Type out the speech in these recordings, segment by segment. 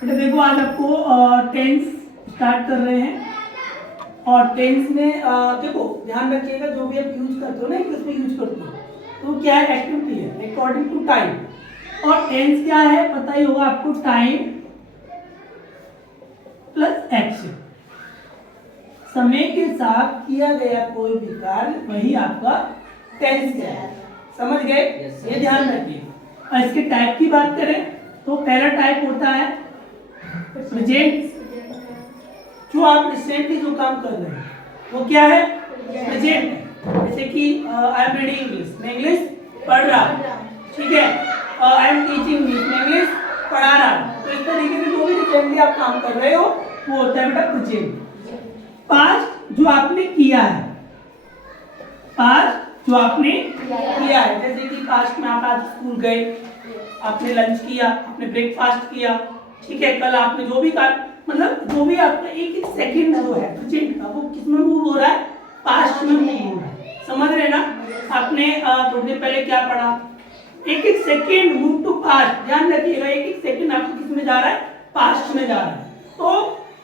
बेटा देखो आज आपको टेंस स्टार्ट कर रहे हैं और टेंस में देखो ध्यान रखिएगा जो भी आप यूज करते हो ना इंग्लिश में यूज करते हो तो क्या है एक्टिविटी है अकॉर्डिंग टू टाइम। और टेंस क्या है पता ही होगा आपको, टाइम प्लस एक्शन, समय के साथ किया गया कोई भी कार्य वही आपका टेंस है। समझ गए? ये ध्यान रखिए। और इसके टाइप की बात करें तो पहला टाइप होता है प्रेजेंट। जो आप रिसेंटली जो काम कर रहे हैं वो क्या है? प्रेजेंट। जैसे कि आई एम रीडिंग इंग्लिश, मैं इंग्लिश पढ़ रहा हूँ, ठीक है। आई एम टीचिंग इंग्लिश, मैं इंग्लिश पढ़ा रहा हूँ। तो इस तरीके से जो भी रिसेंटली आप काम कर रहे हो वो होता है बेटा प्रेजेंट। पास्ट जो आपने किया है, पास्ट जो आपने किया है, जैसे कि पास्ट में आप आज स्कूल गए, आपने लंच किया, आपने ब्रेकफास्ट किया, ठीक है। कल आपने जो भी कार्य मतलब जो भी आपका एक एक सेकंड जो है प्रेजेंट का वो किसमें मूव हो रहा है? पास्ट में मूव हो रहा है। समझ रहे ना? आपने थोड़ी देर पहले क्या पढ़ा, एक एक सेकंड मूव टू पास्ट। ध्यान रखिएगा एक एक सेकंड आपको किसमें जा रहा है? पास्ट में जा रहा है। तो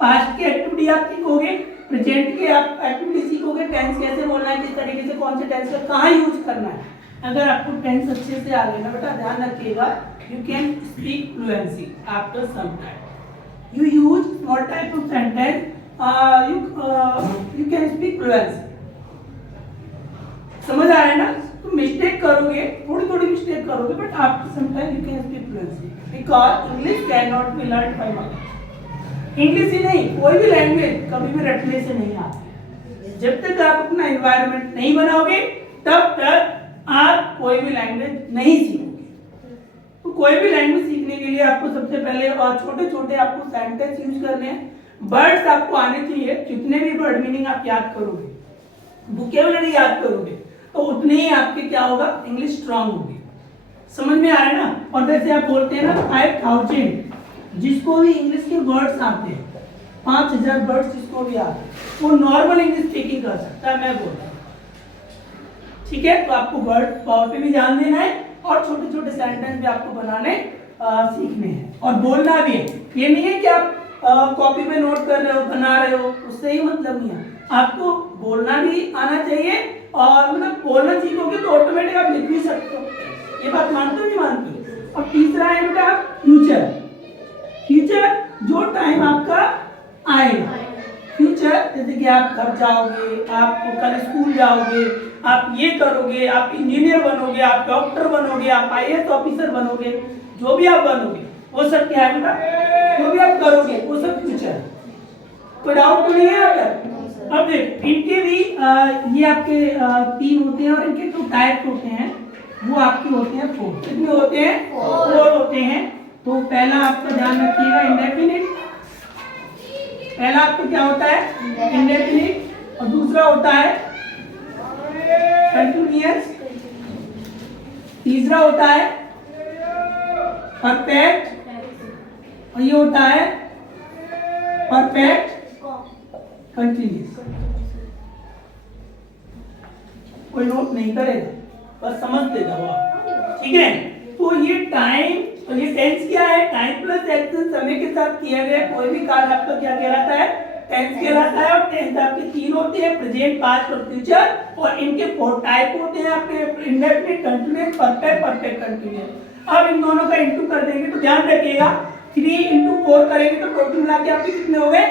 पास्ट की एक्टिविटी आप सीखोगे, प्रेजेंट के आप एक्टिविटी सीखोगे, टेंस कैसे बोलना है, किस तरीके से, कौन से टेंस का कहाँ यूज करना है। अगर आपको टेंस अच्छे से आ गया ना बेटा, ध्यान रखिएगा, you can speak fluency after some time. You use small type of sentence, you can speak fluency. समझ आ रहा है ना? तो मिस्टेक करोगे, थोड़ी थोड़ी मिस्टेक करोगे, but after some time you can speak fluency because English can not be learn by mouth. English ही नहीं, कोई भी लैंग्वेज कभी भी रटने से नहीं आती। जब तक आप अपना एनवायरनमेंट नहीं बनाओगे तब तक आप कोई भी लैंग्वेज नहीं सीखोगे। तो कोई भी लैंग्वेज सीखने के लिए आपको सबसे पहले और छोटे छोटे आपको सेंटेंस यूज करने हैं। वर्ड्स आपको आने चाहिए, जितने भी वर्ड मीनिंग आप याद करोगे, वोकैबुलरी याद करोगे, तो उतने ही आपके क्या होगा? इंग्लिश स्ट्रांग होगी। समझ में आ रहा है ना? और वैसे आप बोलते हैं ना 5000, जिसको भी इंग्लिश के वर्ड्स आते हैं, 5000 वर्ड्स जिसको भी आते हैं, वो नॉर्मल इंग्लिश स्पीकिंग कर सकता है, मैं बोल रहा हूँ, ठीक है। तो आपको वर्ड पावर पे भी ध्यान देना है और छोटे छोटे सेंटेंस भी आपको बनाने सीखने हैं और बोलना भी है। ये नहीं है कि आप कॉपी पे नोट कर रहे हो, बना रहे हो, उससे ही मतलब नहीं है। आपको बोलना भी आना चाहिए और मतलब बोलना सीखोगे तो ऑटोमेटिक आप लिख भी सकते हो। ये बात मानते हो नहीं मानते हो? और तीसरा है बेटा फ्यूचर। फ्यूचर जो टाइम आपका आएगा, फ्यूचर जैसे कि आप घर जाओगे, आप कल स्कूल जाओगे, आप ये करोगे, आप इंजीनियर बनोगे, आप डॉक्टर बनोगे, आप आईएएस ऑफिसर बनोगे, जो भी आप बनोगे वो सब क्या है बेटा? जो भी आप करोगे वो सब फ्यूचर है। कोई डाउट तो नहीं है अगर? अब देख इनके भी ये आपके 3 होते हैं और इनके 2 टाइप होते हैं, वो आपके होते हैं 4। कितने होते हैं? 4 होते हैं। तो पहला आपका ध्यान रखिएगा इंडेफिनिट। पहला आपको क्या होता है? इंडेफिनिट। और दूसरा होता है कंटिन्यूअस। तीसरा होता है परफेक्ट और ये होता है परफेक्ट कंटिन्यूअस। कोई नोट नहीं करेगा, बस समझते जाओ आप, ठीक है। तो ये टाइम और ये टेंस क्या है? टाइम प्लस एक्शन, समय के साथ किया गया कोई भी कार्य आपका क्या कहलाता है? टेंस कहलाता है। और टेंस आपके 3 होते हैं, प्रेजेंट, पास्ट और फ्यूचर। और इनके 4 टाइप होते हैं आपके, indefinite, continuous, perfect, perfect continuous. अब इन दोनों का इंटू कर देंगे तो ध्यान रखिएगा 3 × 4 करेंगे तो टोटल मिला के आपके कितने हो गए?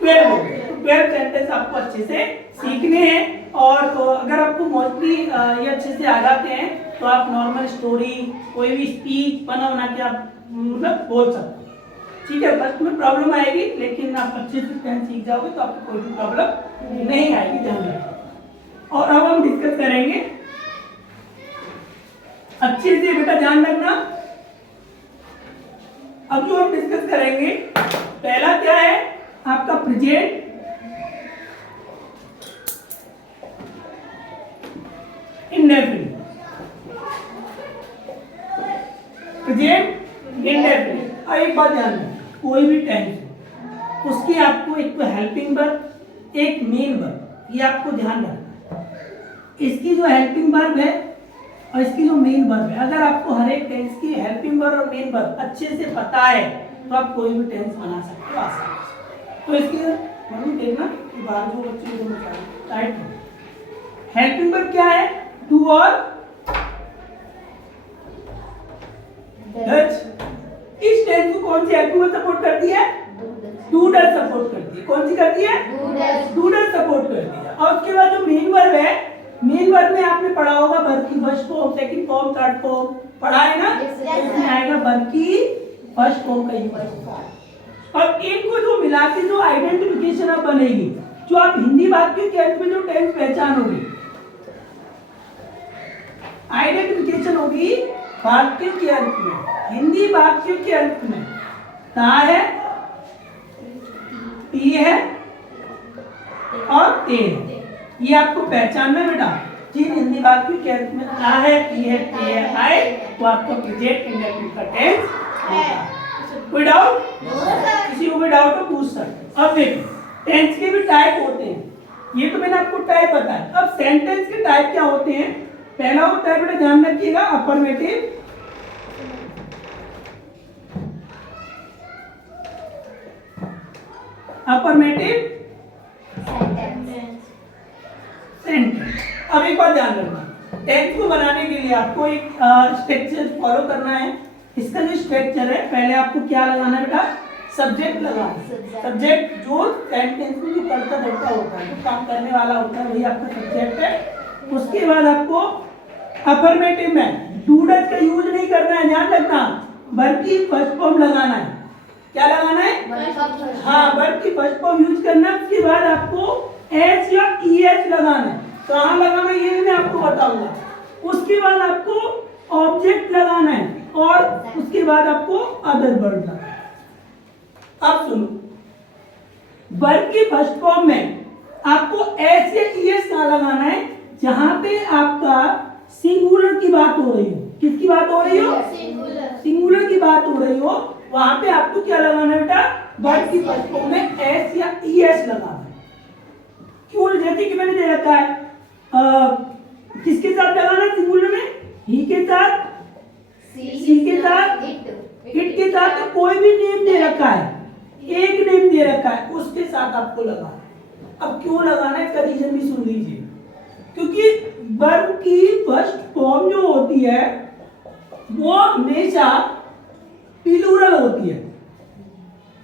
12 हो गए। तो 12 सेंटेंस आपको अच्छे से सीखने हैं। और अगर आपको मोस्टली ये अच्छे से आ जाते हैं तो आप नॉर्मल स्टोरी, कोई भी स्पीच बना बना के आप मतलब बोल सकते हो, ठीक है। फर्स्ट में प्रॉब्लम आएगी लेकिन आप अच्छे से टेंस सीख जाओगे तो आपको कोई भी प्रॉब्लम नहीं आएगी, ध्यान रखिए। और अब हम डिस्कस करेंगे अच्छे से, बेटा ध्यान रखना। अब जो हम डिस्कस करेंगे पहला क्या है आपका? Present indefinite. Present indefinite. और एक बात ध्यान रखना, कोई भी टेंस उसकी आपको एक तो हेल्पिंग वर्ब, एक मेन वर्ब, ये आपको ध्यान रखना है। इसकी जो हेल्पिंग वर्ब है और इसकी जो मेन वर्ब है, अगर आपको हर एक टेंस की हेल्पिंग वर्ब और मेन वर्ब अच्छे से पता है तो आप कोई भी टेंस बना सकते हो आसानी से। तो इसके मम्मी देखना कि बाहर जो बच्चे को बता राइट हेल्पिंग वर्ब क्या है? डू और डज। इस टेंस को कौन सी हेल्पिंग वर्ब सपोर्ट करती है? डू डज सपोर्ट करती है। कौन सी करती है? डू डज सपोर्ट करती है। और उसके बाद जो मेन वर्ब है, मेन वर्ब में आपने पढ़ा होगा वर्ब की first form, second form, third form, पढ़ा है ना? इसमें आएगा वर्ब की फर्स्ट फॉर्म का यूज। और इनको जो मिला के जो आइडेंटिफिकेशन अब बनेगी, जो आप हिंदी वाक्यों के अंत में जो टेंस पहचानोगे, आइडेंटिफिकेशन होगी वाक्य के अंत में, हिंदी वाक्यों के अंत में ता है, टी है और ते है। ये आपको पहचानना है बेटा। जिन हिंदी वाक्यों के अंत में ता है, टी है, ते है, आए, वो आपका प्रेजेंट इंडेफिनिट का टेंस है। कोई डाउट? किसी को कोई डाउट हो पूछ सकते। अब देखो टेंस के भी टाइप होते हैं। ये तो मैंने आपको टाइप बताया। अब सेंटेंस के टाइप क्या होते हैं? पहला होता है बेटा, ध्यान रखिएगा, अफर्मेटिव। Affirmative sentence. अब एक बात ध्यान रखना, टेंस को बनाने के लिए आपको एक स्ट्रक्चर फॉलो करना है। इसका जो स्ट्रक्चर है, पहले आपको क्या लगाना है बेटा? सब्जेक्ट लगाना। सब्जेक्ट जो सेंटेंस में जो करता धरता होता है, जो काम करने वाला होता है, वही आपका सब्जेक्ट है। उसके बाद आपको अफर्मेटिव में डू डज का यूज नहीं करना है, ध्यान रखना, वर्ब की फर्स्ट फॉर्म लगाना है। क्या लगाना है? हाँ, वर्ब की फर्स्ट फॉर्म यूज करना है। उसके बाद आपको एच या ई एच लगाना है। कहाँ लगाना है ये भी मैं आपको बताऊंगा। उसके बाद आपको ऑब्जेक्ट लगाना है और उसके बाद आपको अदर वर्ड लगाना है। अब सुनो, वर्ब की फर्स्ट फॉर्म में आपको एच या ई एच कहाँ लगाना है? जहां पे आपका सिंगुलर की बात हो रही हो। किसकी बात हो रही हो? सिंगुलर की बात हो रही हो, वहां पे आपको क्या लगाना है बेटा? वर्ब की फर्स्ट फॉर्म में एस या ई एस लगाना है। क्यों? जैसे कि मैंने दे रखा है, किसके साथ लगाना है सिंगुलर में? ही के साथ, सी के साथ, इट के साथ। तो कोई भी नेम दे रखा है, एक नेम दे रखा है, उसके साथ आपको लगाना है। अब क्यों लगाना है इसका रीजन भी सुन लीजिए। क्योंकि वर्ब की फर्स्ट फॉर्म जो होती है वो हमेशा प्लूरल होती है।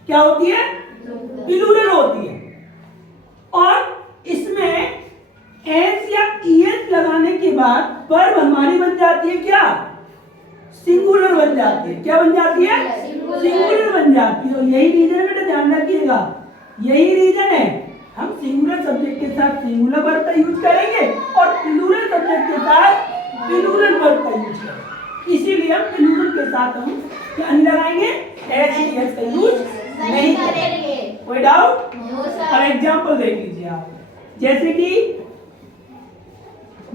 क्या होती है? प्लूरल होती है। और इसमें एस या ईएस लगाने के बाद वर्ब हमारी बन जाती है क्या? सिंगुलर बन जाती है। क्या बन जाती है? सिंगुलर बन जाती है। यही रीजन है बेटा, ध्यान रखिएगा, यही रीजन है। हम सिंगुलर सब्जेक्ट के साथ सिंगुलर वर्ब का यूज करेंगे और प्लूरल सब्जेक्ट के साथ प्लूरल वर्ब का यूज करेंगे। इसीलिए हम प्लूरल के साथ हम क्या नहीं लगाएंगे? एस ईएस का यूज नहीं करेंगे। कोई डाउट? और एग्जांपल देख लीजिए आप, जैसे कि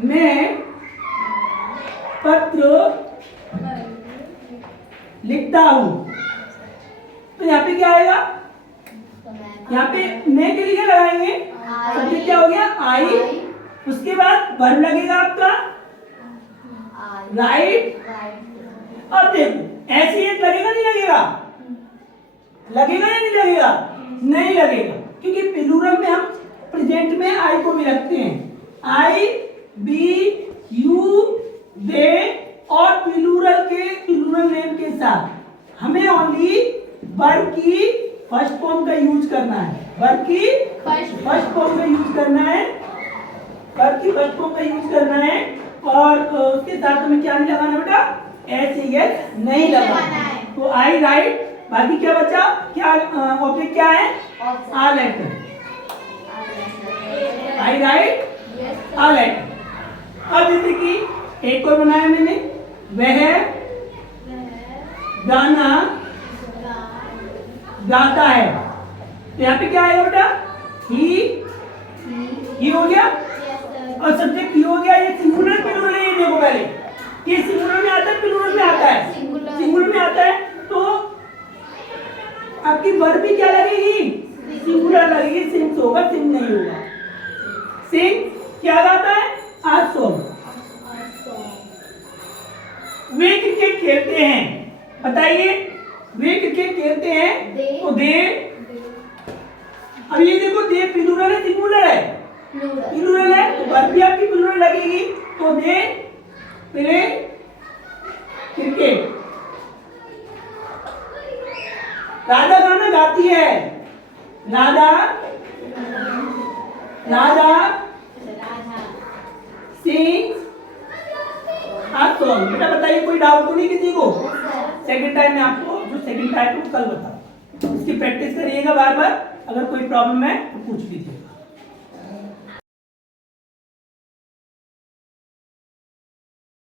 मैं पत्र लिखता हूं, तो यहाँ पे क्या आएगा? यहाँ पे मैं के लिए क्या लगाएंगे? सब्जेक्ट क्या हो गया? आई। उसके बाद वर्ब लगेगा आपका राइट। अब देखो ऐसे एक लगेगा नहीं लगेगा? लगेगा या नहीं लगेगा? नहीं लगेगा, क्योंकि प्लूरल में हम प्रेजेंट में आई को भी रखते हैं। आई, बी, यू, दे और प्लूरल नेम के साथ हमें ओनली वर्ब की फर्स्ट फॉर्म का यूज करना है। वर्ब की फर्स्ट फॉर्म का यूज करना है। वर्ब की फर्स्ट फॉर्म का यूज करना है। और उसके साथ हमें क्या नहीं लगाना बेटा? एस एस नहीं लगाना है। तो आई राइट, बाकी क्या बचा? क्या ऑब्जेक्ट क्या है? R letter. I write R letter. अब जैसे कि एक और बनाया मैंने, वह गाना गाता है, तो यहाँ पे क्या आएगा बेटा? ही हो गया और सब्जेक्ट ही हो गया। ये सिंगुलर प्लूरल है, ये देखो पहले, ये सिंगुलर में आता है प्लूरल में आता है? सिंगुलर में आता है। तो आपकी वर्ब भी क्या लगेगी? सिंगुलर लगेगी। सिंग्स होगा, सिंग नहीं होगा। सिंग क्या गाता है? आ सॉन्ग। वे क्रिकेट खेलते हैं, बताइए वे क्रिकेट खेलते हैं They. तो दे। अब ये देखो दे प्लूरल है सिंगुलर है? प्लूरल है तो वर्ब भी आपकी प्लूरल लगेगी, तो दे प्ले क्रिकेट। राधा गाना गाती है, Radha Radha sings a song. बेटा बताइए कोई डाउट तो नहीं किसी को? सेकंड टाइम में आपको जो सेकंड टाइम है वो कल बताऊं, इसकी प्रैक्टिस करिएगा बार बार, अगर कोई प्रॉब्लम है तो पूछ लीजिए।